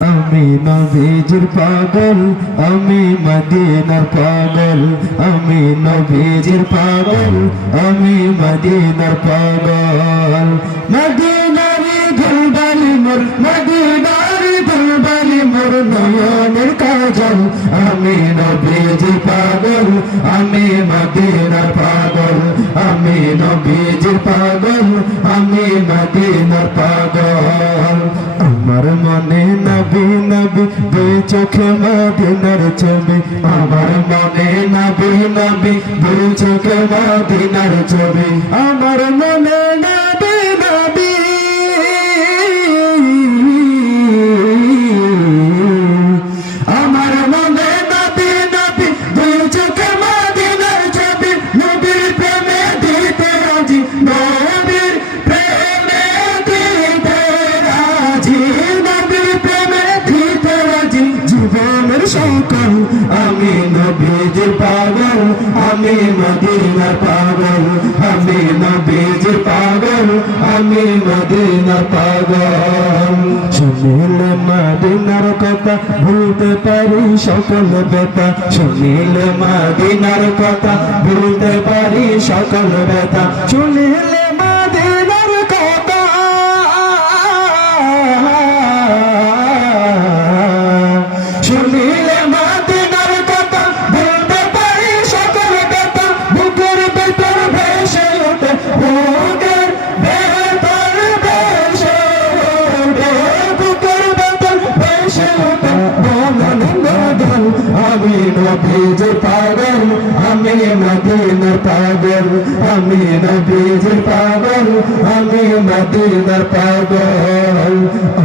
আমি নবীজির পাগল, আমি মদিনার পাগল, আমি নবীজির পাগল, আমি মদিনার পাগল। মদিনারি ধুলবালি মোর, মদিনারি ধুলবালি মোর নয়নের কাজল। আমি নবীজির পাগল, আমি মদিনার পাগল, আমি নবীজির পাগল, আমি মদিনার পাগল। আমার মনে নবী নবী দুই চোখে মদিনার ছবি, আমার মনে নবী নবী দুই চোখে মদিনার ছবি, আমার মনে নবী নবী, আমার মনে নবী নবী দুই চোখে মদিনার ছবি। নবীর প্রেমে দিতে রাজি, নবীর প্রেমে দিতে রাজি, নবীর প্রেমে দিতে রাজি জীবনের সকল। আমি নবীজির পাগল, আমি মদিনার পাগল, আমি নবীজির পাগল, আমি মদিনার পাগল। শুনিলে মদিনার কথা ভুলতে পারি সকল ব্যথা, শুনিলে মদিনার কথা ভুলতে পারি সকল ব্যথা, শুনিলে মদিনার কথা, শুনিলে মদিনার কথা ভুলতে পারি সকল ব্যথা। বুকের ভেতর ভেসে ওঠে, বুকের ভেতর ভেসে ওঠে, বুকের ভেতর ভেসে ওঠে বদন। আমি নবীজির পাগল, আমি মদিনার পাগল, আমি নবীজির পাগল, আমি মদিনার পাগল।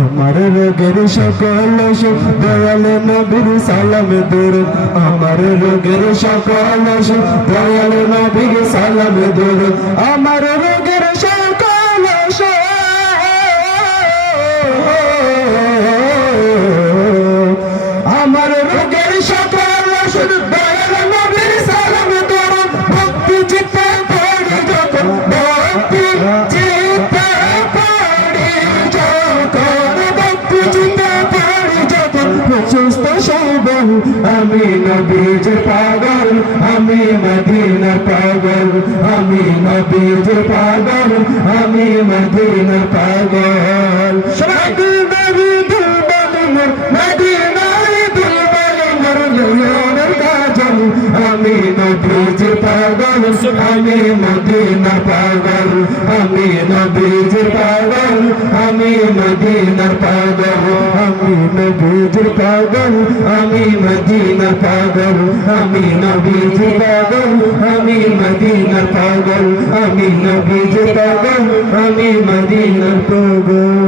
আমার রোগের সকল সুখ দয়াল নবীর সালাম দরুদ, আমার রোগের সকল সুখ দয়াল নবীর সালাম দরুদ, আমার রোগের সকল সুখ, আমার রোগের সকল সুখ দয়াল নবীর সালাম দরুদ। ভক্তি চিত্তে পড়ি যখন, ভক্তি চিত্তে পড়ি যখন, ভক্তি চিত্তে পড়ি যখন সুস্থ সবল। আমি নবীজির পাগল, আমি মদিনার পাগল, আমি নবীজির পাগল, আমি মদিনার পাগল। মদিনারি দুলবালি মোর, মদিনারি দুলবালি মোর নয়নের কাজল। আমি নবীজির পাগল, আমি মদিনার পাগল, আমি নবীজির পাগল, আমি মদিনার পাগল, আমি নবীজির পাগল, আমি মদিনার পাগল, আমি নবীজির পাগল, আমি মদিনার পাগল, আমি নবীজির পাগল, আমি মদিনার পাগল।